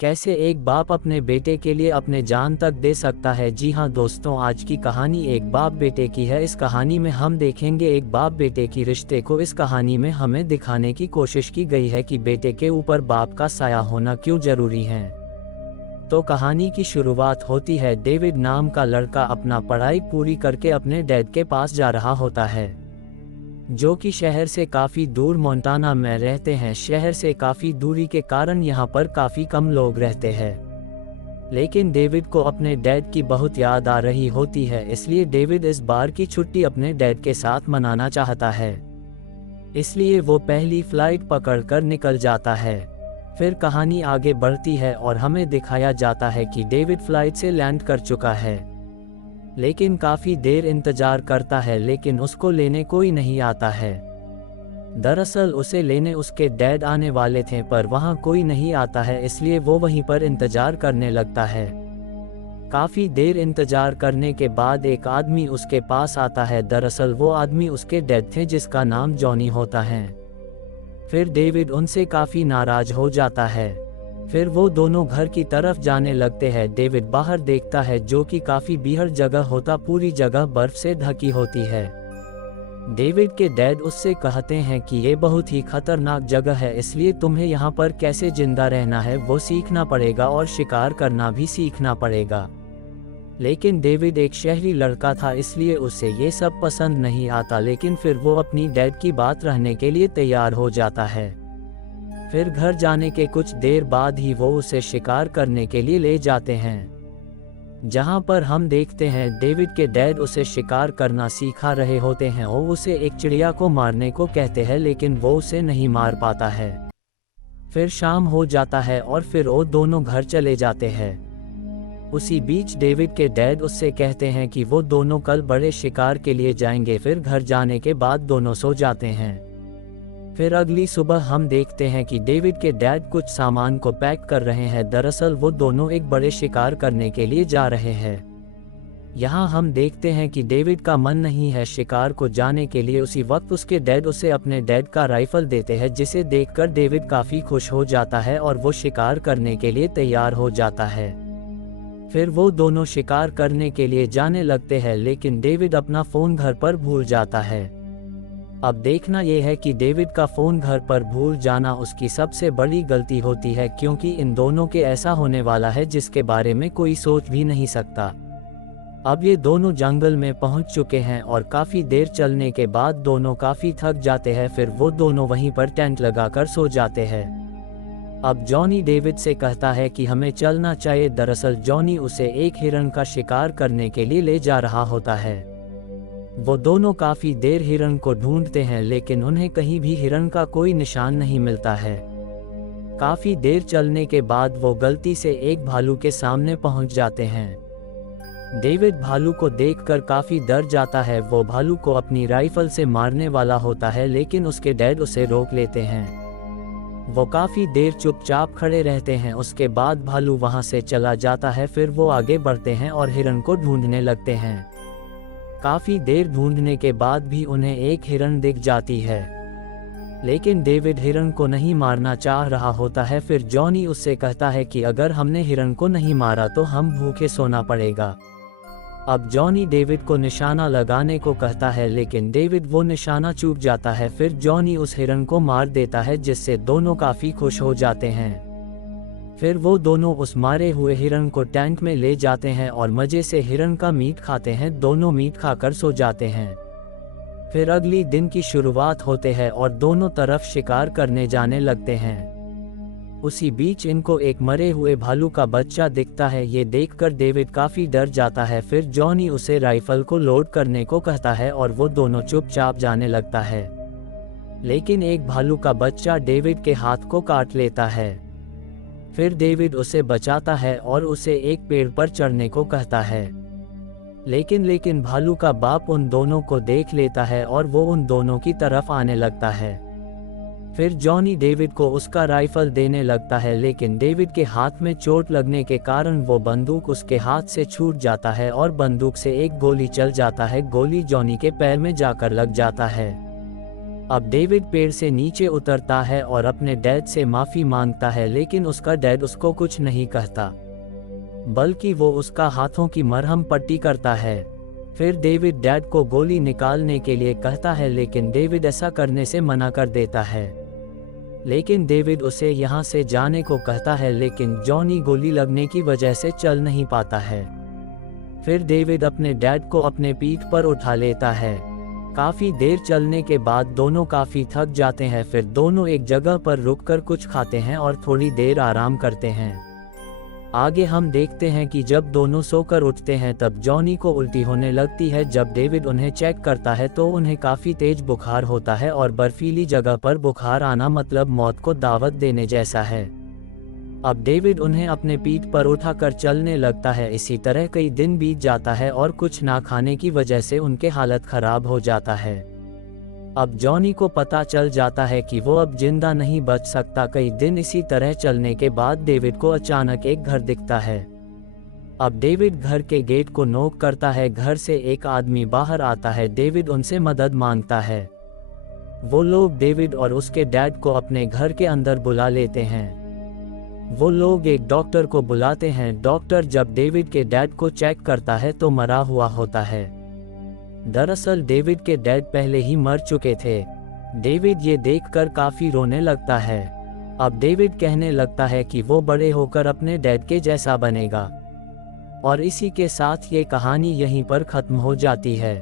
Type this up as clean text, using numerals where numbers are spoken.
कैसे एक बाप अपने बेटे के लिए अपने जान तक दे सकता है। जी हाँ दोस्तों, आज की कहानी एक बाप बेटे की है। इस कहानी में हम देखेंगे एक बाप बेटे की रिश्ते को। इस कहानी में हमें दिखाने की कोशिश की गई है कि बेटे के ऊपर बाप का साया होना क्यों जरूरी है। तो कहानी की शुरुआत होती है। डेविड नाम का लड़का अपना पढ़ाई पूरी करके अपने डैड के पास जा रहा होता है, जो कि शहर से काफ़ी दूर मोंटाना में रहते हैं। शहर से काफ़ी दूरी के कारण यहाँ पर काफ़ी कम लोग रहते हैं, लेकिन डेविड को अपने डैड की बहुत याद आ रही होती है, इसलिए डेविड इस बार की छुट्टी अपने डैड के साथ मनाना चाहता है। इसलिए वो पहली फ्लाइट पकड़कर निकल जाता है। फिर कहानी आगे बढ़ती है और हमें दिखाया जाता है कि डेविड फ्लाइट से लैंड कर चुका है, लेकिन काफ़ी देर इंतजार करता है, लेकिन उसको लेने कोई नहीं आता है। दरअसल उसे लेने उसके डैड आने वाले थे, पर वहाँ कोई नहीं आता है, इसलिए वो वहीं पर इंतजार करने लगता है। काफ़ी देर इंतजार करने के बाद एक आदमी उसके पास आता है। दरअसल वो आदमी उसके डैड थे, जिसका नाम जॉनी होता है। फिर डेविड उनसे काफ़ी नाराज हो जाता है। फिर वो दोनों घर की तरफ जाने लगते हैं। डेविड बाहर देखता है, जो कि काफ़ी बीहड़ जगह होता, पूरी जगह बर्फ से ढकी होती है। डेविड के डैड उससे कहते हैं कि ये बहुत ही खतरनाक जगह है, इसलिए तुम्हें यहाँ पर कैसे जिंदा रहना है वो सीखना पड़ेगा और शिकार करना भी सीखना पड़ेगा। लेकिन डेविड एक शहरी लड़का था, इसलिए उसे ये सब पसंद नहीं आता, लेकिन फिर वो अपनी डैड की बात रहने के लिए तैयार हो जाता है। फिर घर जाने के कुछ देर बाद ही वो उसे शिकार करने के लिए ले जाते हैं, जहां पर हम देखते हैं डेविड के डैड उसे शिकार करना सिखा रहे होते हैं। वो उसे एक चिड़िया को मारने को कहते हैं, लेकिन वो उसे नहीं मार पाता है। फिर शाम हो जाता है और फिर वो दोनों घर चले जाते हैं। उसी बीच डेविड के डैड उससे कहते हैं कि वो दोनों कल बड़े शिकार के लिए जाएंगे। फिर घर जाने के बाद दोनों सो जाते हैं। फिर अगली सुबह हम देखते हैं कि डेविड के डैड कुछ सामान को पैक कर रहे हैं। दरअसल वो दोनों एक बड़े शिकार करने के लिए जा रहे हैं। यहाँ हम देखते हैं कि डेविड का मन नहीं है शिकार को जाने के लिए। उसी वक्त उसके डैड उसे अपने डैड का राइफल देते हैं, जिसे देखकर डेविड काफ़ी खुश हो जाता है और वो शिकार करने के लिए तैयार हो जाता है। फिर वो दोनों शिकार करने के लिए जाने लगते हैं, लेकिन डेविड अपना फ़ोन घर पर भूल जाता है। अब देखना यह है कि डेविड का फ़ोन घर पर भूल जाना उसकी सबसे बड़ी गलती होती है, क्योंकि इन दोनों के ऐसा होने वाला है जिसके बारे में कोई सोच भी नहीं सकता। अब ये दोनों जंगल में पहुंच चुके हैं और काफ़ी देर चलने के बाद दोनों काफ़ी थक जाते हैं। फिर वो दोनों वहीं पर टेंट लगाकर सो जाते हैं। अब जॉनी डेविड से कहता है कि हमें चलना चाहिए। दरअसल जॉनी उसे एक हिरन का शिकार करने के लिए ले जा रहा होता है। वो दोनों काफ़ी देर हिरन को ढूंढते हैं, लेकिन उन्हें कहीं भी हिरन का कोई निशान नहीं मिलता है। काफ़ी देर चलने के बाद वो गलती से एक भालू के सामने पहुंच जाते हैं। डेविड भालू को देखकर काफ़ी डर जाता है। वो भालू को अपनी राइफल से मारने वाला होता है, लेकिन उसके डैड उसे रोक लेते हैं। वो काफ़ी देर चुपचाप खड़े रहते हैं। उसके बाद भालू वहां से चला जाता है। फिर वो आगे बढ़ते हैं और हिरन को ढूंढने लगते हैं। काफ़ी देर ढूंढने के बाद भी उन्हें एक हिरन दिख जाती है, लेकिन डेविड हिरन को नहीं मारना चाह रहा होता है। फिर जॉनी उससे कहता है कि अगर हमने हिरन को नहीं मारा तो हम भूखे सोना पड़ेगा। अब जॉनी डेविड को निशाना लगाने को कहता है, लेकिन डेविड वो निशाना चूक जाता है। फिर जॉनी उस हिरन को मार देता है, जिससे दोनों काफ़ी खुश हो जाते हैं। फिर वो दोनों उस मारे हुए हिरन को टैंक में ले जाते हैं और मज़े से हिरन का मीट खाते हैं। दोनों मीट खाकर सो जाते हैं। फिर अगली दिन की शुरुआत होते हैं और दोनों तरफ शिकार करने जाने लगते हैं। उसी बीच इनको एक मरे हुए भालू का बच्चा दिखता है। ये देखकर डेविड काफ़ी डर जाता है। फिर जॉनी उसे राइफल को लोड करने को कहता है और वो दोनों चुपचाप जाने लगता है, लेकिन एक भालू का बच्चा डेविड के हाथ को काट लेता है। फिर डेविड उसे बचाता है और उसे एक पेड़ पर चढ़ने को कहता है, लेकिन भालू का बाप उन दोनों को देख लेता है और वो उन दोनों की तरफ आने लगता है। फिर जॉनी डेविड को उसका राइफल देने लगता है, लेकिन डेविड के हाथ में चोट लगने के कारण वो बंदूक उसके हाथ से छूट जाता है और बंदूक से एक गोली चल जाता है। गोली जॉनी के पैर में जाकर लग जाता है। अब डेविड पेड़ से नीचे उतरता है और अपने डैड से माफ़ी मांगता है, लेकिन उसका डैड उसको कुछ नहीं कहता, बल्कि वो उसका हाथों की मरहम पट्टी करता है। फिर डेविड डैड को गोली निकालने के लिए कहता है, लेकिन डेविड ऐसा करने से मना कर देता है। लेकिन डेविड उसे यहाँ से जाने को कहता है, लेकिन जॉनी गोली लगने की वजह से चल नहीं पाता है। फिर डेविड अपने डैड को अपने पीठ पर उठा लेता है। काफ़ी देर चलने के बाद दोनों काफ़ी थक जाते हैं। फिर दोनों एक जगह पर रुककर कुछ खाते हैं और थोड़ी देर आराम करते हैं। आगे हम देखते हैं कि जब दोनों सोकर उठते हैं तब जॉनी को उल्टी होने लगती है। जब डेविड उन्हें चेक करता है तो उन्हें काफ़ी तेज बुखार होता है, और बर्फीली जगह पर बुखार आना मतलब मौत को दावत देने जैसा है। अब डेविड उन्हें अपने पीठ पर उठाकर चलने लगता है। इसी तरह कई दिन बीत जाता है और कुछ ना खाने की वजह से उनके हालत खराब हो जाता है। अब जॉनी को पता चल जाता है कि वो अब जिंदा नहीं बच सकता। कई दिन इसी तरह चलने के बाद डेविड को अचानक एक घर दिखता है। अब डेविड घर के गेट को नॉक करता है। घर से एक आदमी बाहर आता है। डेविड उनसे मदद मांगता है। वो लोग डेविड और उसके डैड को अपने घर के अंदर बुला लेते हैं। वो लोग एक डॉक्टर को बुलाते हैं। डॉक्टर जब डेविड के डैड को चेक करता है तो मरा हुआ होता है। दरअसल डेविड के डैड पहले ही मर चुके थे। डेविड ये देखकर काफ़ी रोने लगता है। अब डेविड कहने लगता है कि वो बड़े होकर अपने डैड के जैसा बनेगा। और इसी के साथ ये कहानी यहीं पर ख़त्म हो जाती है।